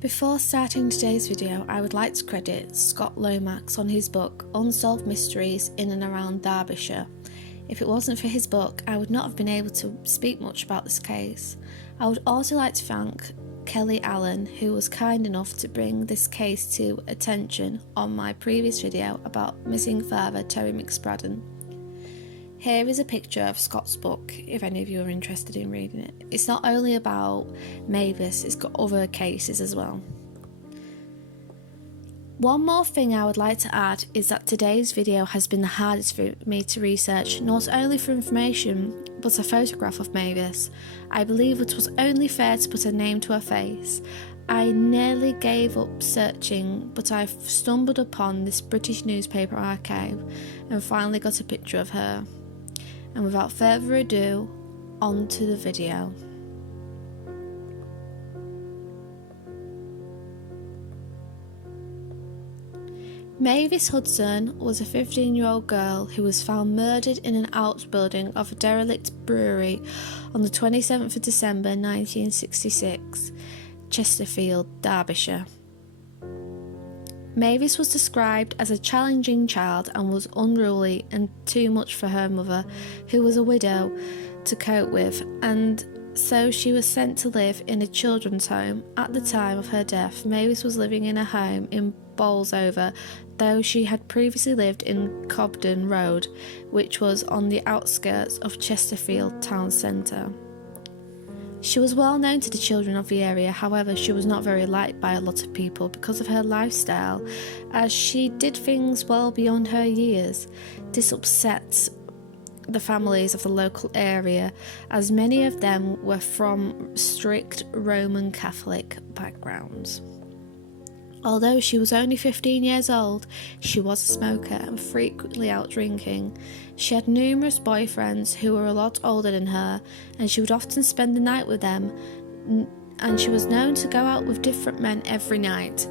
Before starting today's video, I would like to credit Scott Lomax on his book Unsolved Mysteries in and around Derbyshire. If it wasn't for his book, I would not have been able to speak much about this case. I would also like to thank Kelly Allen, who was kind enough to bring this case to attention on my previous video about missing father Terry McSpadden. Here is a picture of Scott's book, if any of you are interested in reading it. It's not only about Mavis, it's got other cases as well. One more thing I would like to add is that today's video has been the hardest for me to research, not only for information, but a photograph of Mavis. I believe it was only fair to put a name to her face. I nearly gave up searching, but I stumbled upon this British newspaper archive and finally got a picture of her. And without further ado, on to the video. Mavis Hudson was a 15-year-old girl who was found murdered in an outbuilding of a derelict brewery on the 27th of December 1966, Chesterfield, Derbyshire. Mavis was described as a challenging child and was unruly and too much for her mother, who was a widow, to cope with, and so she was sent to live in a children's home. At the time of her death, Mavis was living in a home in Bolsover, though she had previously lived in Cobden Road, which was on the outskirts of Chesterfield town centre. She was well known to the children of the area, however she was not very liked by a lot of people because of her lifestyle, as she did things well beyond her years. This upset the families of the local area, as many of them were from strict Roman Catholic backgrounds. Although she was only 15 years old, she was a smoker and frequently out drinking. She had numerous boyfriends who were a lot older than her, and she would often spend the night with them, and she was known to go out with different men every night.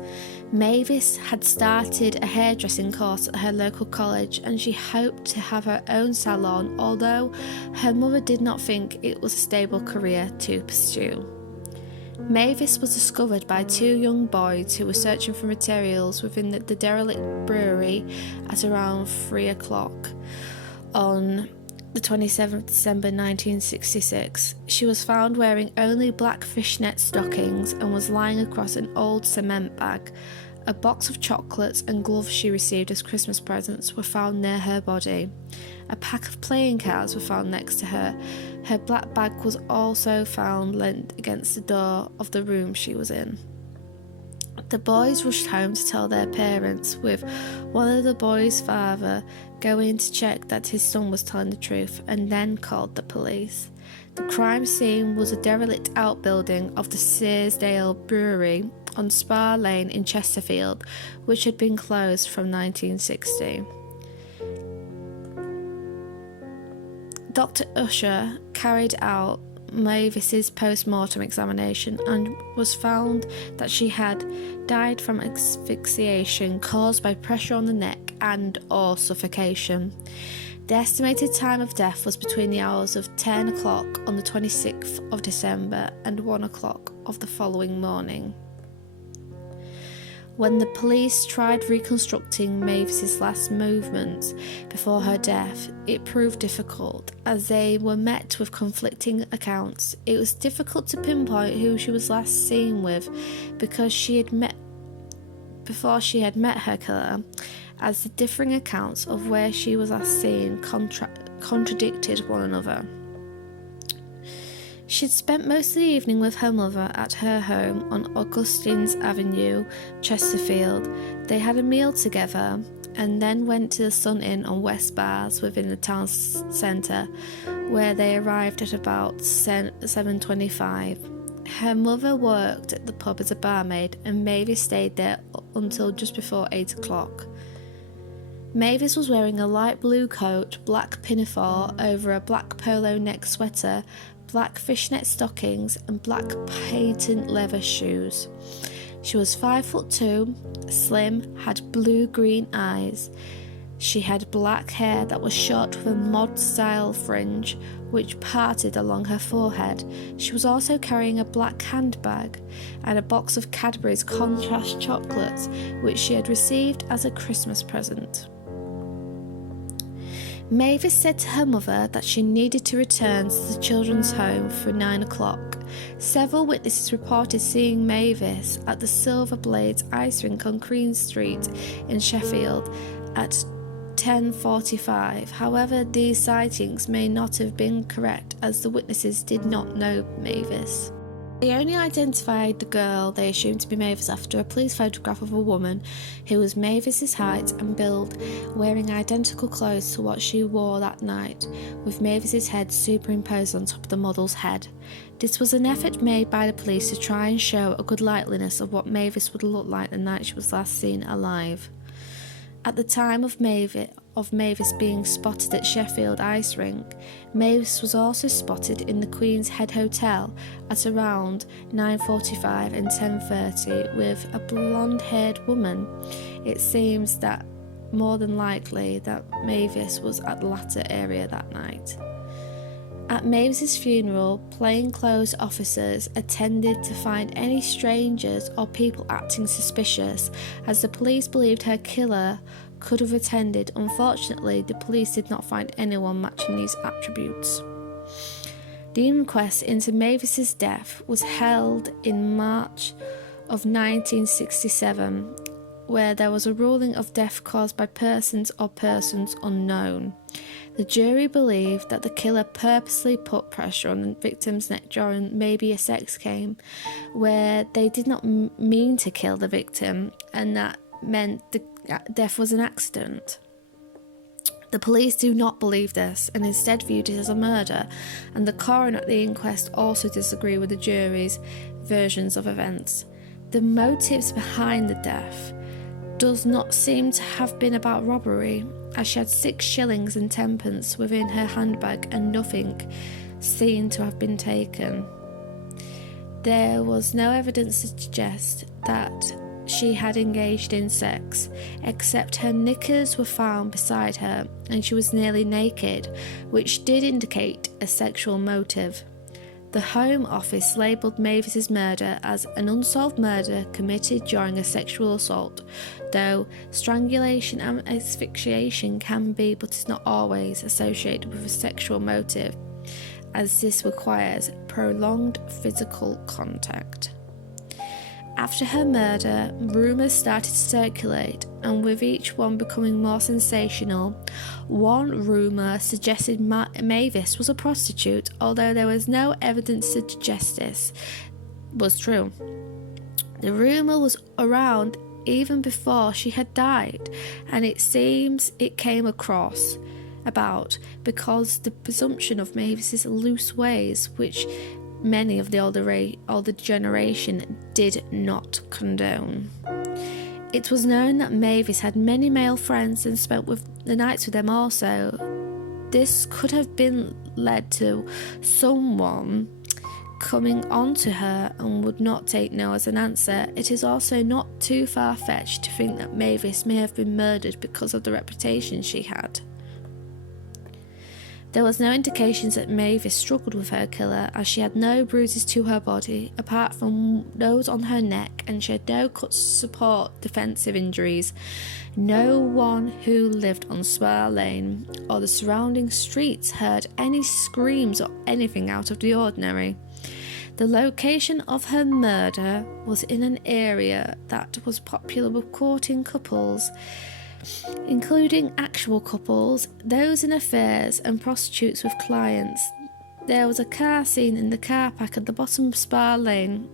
Mavis had started a hairdressing course at her local college, and she hoped to have her own salon, although her mother did not think it was a stable career to pursue. Mavis was discovered by two young boys who were searching for materials within the derelict brewery at around 3 o'clock on the 27th of December 1966. She was found wearing only black fishnet stockings and was lying across an old cement bag. A box of chocolates and gloves she received as Christmas presents were found near her body. A pack of playing cards were found next to her. Her black bag was also found leant against the door of the room she was in. The boys rushed home to tell their parents, with one of the boys' father going to check that his son was telling the truth, and then called the police. The crime scene was a derelict outbuilding of the Searsdale Brewery on Spar Lane in Chesterfield, which had been closed from 1960. Dr. Usher carried out Mavis's post-mortem examination and was found that she had died from asphyxiation caused by pressure on the neck and or suffocation. The estimated time of death was between the hours of 10 o'clock on the 26th of December and 1 o'clock of the following morning. When the police tried reconstructing Mavis's last movements before her death, it proved difficult, as they were met with conflicting accounts. It was difficult to pinpoint who she was last seen with before she had met her killer, as the differing accounts of where she was last seen contradicted one another. She'd spent most of the evening with her mother at her home on Augustine's Avenue, Chesterfield. They had a meal together and then went to the Sun Inn on West Bars within the town centre, where they arrived at about 7:25. Her mother worked at the pub as a barmaid, and Mavis stayed there until just before 8 o'clock. Mavis was wearing a light blue coat, black pinafore over a black polo neck sweater, black fishnet stockings and black patent leather shoes. She was 5'2", slim, had blue-green eyes. She had black hair that was short with a mod-style fringe, which parted along her forehead. She was also carrying a black handbag and a box of Cadbury's contrast chocolates, which she had received as a Christmas present. Mavis said to her mother that she needed to return to the children's home for 9 o'clock. Several witnesses reported seeing Mavis at the Silver Blades ice rink on Queen Street in Sheffield at 10:45. However, these sightings may not have been correct, as the witnesses did not know Mavis. They only identified the girl they assumed to be Mavis after a police photograph of a woman who was Mavis's height and build, wearing identical clothes to what she wore that night, with Mavis's head superimposed on top of the model's head. This was an effort made by the police to try and show a good likeness of what Mavis would look like the night she was last seen alive. At the time of Mavis being spotted at Sheffield Ice Rink, Mavis was also spotted in the Queen's Head Hotel at around 9:45 and 10:30 with a blonde-haired woman. It seems that more than likely that Mavis was at the latter area that night. At Mavis's funeral, plainclothes officers attended to find any strangers or people acting suspicious, as the police believed her killer could have attended. Unfortunately, the police did not find anyone matching these attributes. The inquest into Mavis's death was held in March of 1967, where there was a ruling of death caused by persons or persons unknown. The jury believed that the killer purposely put pressure on the victim's neck during maybe a sex game, where they did not mean to kill the victim, and that meant the death was an accident. The police do not believe this and instead viewed it as a murder, and the coroner at the inquest also disagree with the jury's versions of events. The motives behind the death does not seem to have been about robbery, as she had 6 shillings and 10 pence within her handbag and nothing seen to have been taken. There was no evidence to suggest that she had engaged in sex, except her knickers were found beside her and she was nearly naked, which did indicate a sexual motive. The Home Office labelled Mavis's murder as an unsolved murder committed during a sexual assault, though strangulation and asphyxiation can be, but is not always, associated with a sexual motive, as this requires prolonged physical contact. After her murder, rumours started to circulate, and with each one becoming more sensational. One rumour suggested Mavis was a prostitute, although there was no evidence to suggest this was true. The rumour was around even before she had died, and it seems it came about because the presumption of Mavis's loose ways, which many of the older generation did not condone. It was known that Mavis had many male friends and spent the nights with them also. This could have been led to someone coming on to her and would not take no as an answer. It is also not too far-fetched to think that Mavis may have been murdered because of the reputation she had. There was no indications that Mavis struggled with her killer, as she had no bruises to her body apart from those on her neck, and she had no cuts to support defensive injuries. No one who lived on Spar Lane or the surrounding streets heard any screams or anything out of the ordinary. The location of her murder was in an area that was popular with courting couples, including actual couples, those in affairs, and prostitutes with clients. There was a car seen in the car park at the bottom of Spar Lane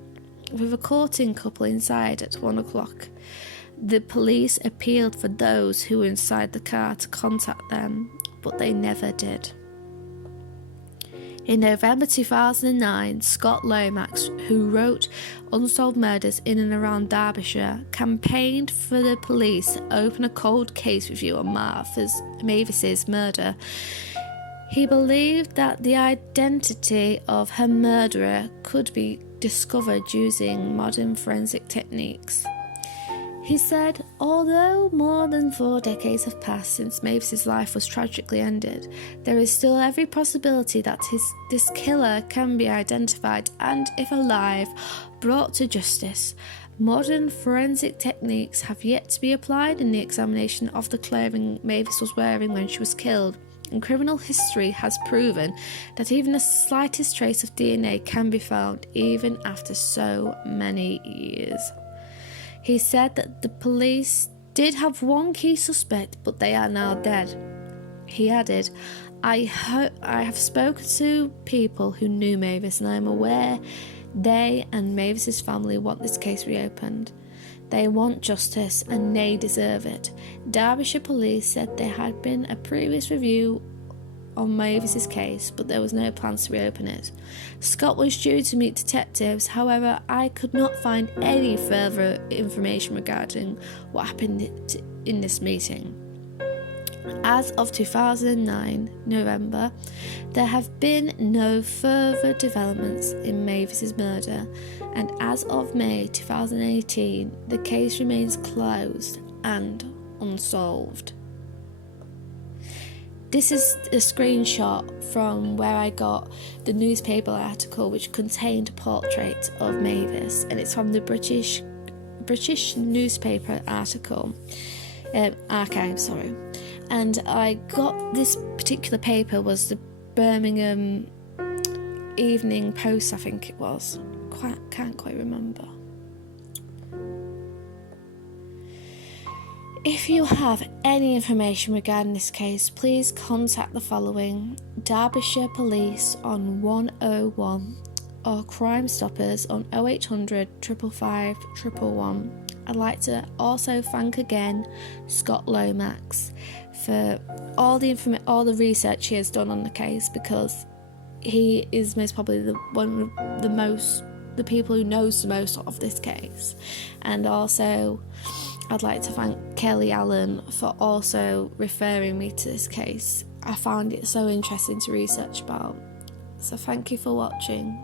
with a courting couple inside at 1 o'clock. The police appealed for those who were inside the car to contact them, but they never did. In November 2009, Scott Lomax, who wrote Unsolved Murders in and around Derbyshire, campaigned for the police to open a cold case review on Mavis's murder. He believed that the identity of her murderer could be discovered using modern forensic techniques. He said, although more than 4 decades have passed since Mavis's life was tragically ended, there is still every possibility that this killer can be identified and, if alive, brought to justice. Modern forensic techniques have yet to be applied in the examination of the clothing Mavis was wearing when she was killed, and criminal history has proven that even the slightest trace of DNA can be found even after so many years. He said that the police did have one key suspect, but they are now dead. He added, I have spoken to people who knew Mavis, and I am aware they and Mavis's family want this case reopened. They want justice and they deserve it. Derbyshire Police said there had been a previous review on Mavis's case, but there was no plans to reopen it. Scott was due to meet detectives, however, I could not find any further information regarding what happened in this meeting. As of 2009, November, there have been no further developments in Mavis's murder, and as of May 2018, the case remains closed and unsolved. This is a screenshot from where I got the newspaper article which contained a portrait of Mavis, and it's from the British newspaper archive, and I got this particular paper was the Birmingham Evening Post, I think it was. Can't quite remember. If you have any information regarding this case, please contact the following: Derbyshire Police on 101 or Crimestoppers on 0800 555 111. I'd like to also thank again Scott Lomax for all the research he has done on the case, because he is most probably the people who knows the most of this case. And also I'd like to thank Kelly Allen for also referring me to this case. I found it so interesting to research about. So thank you for watching.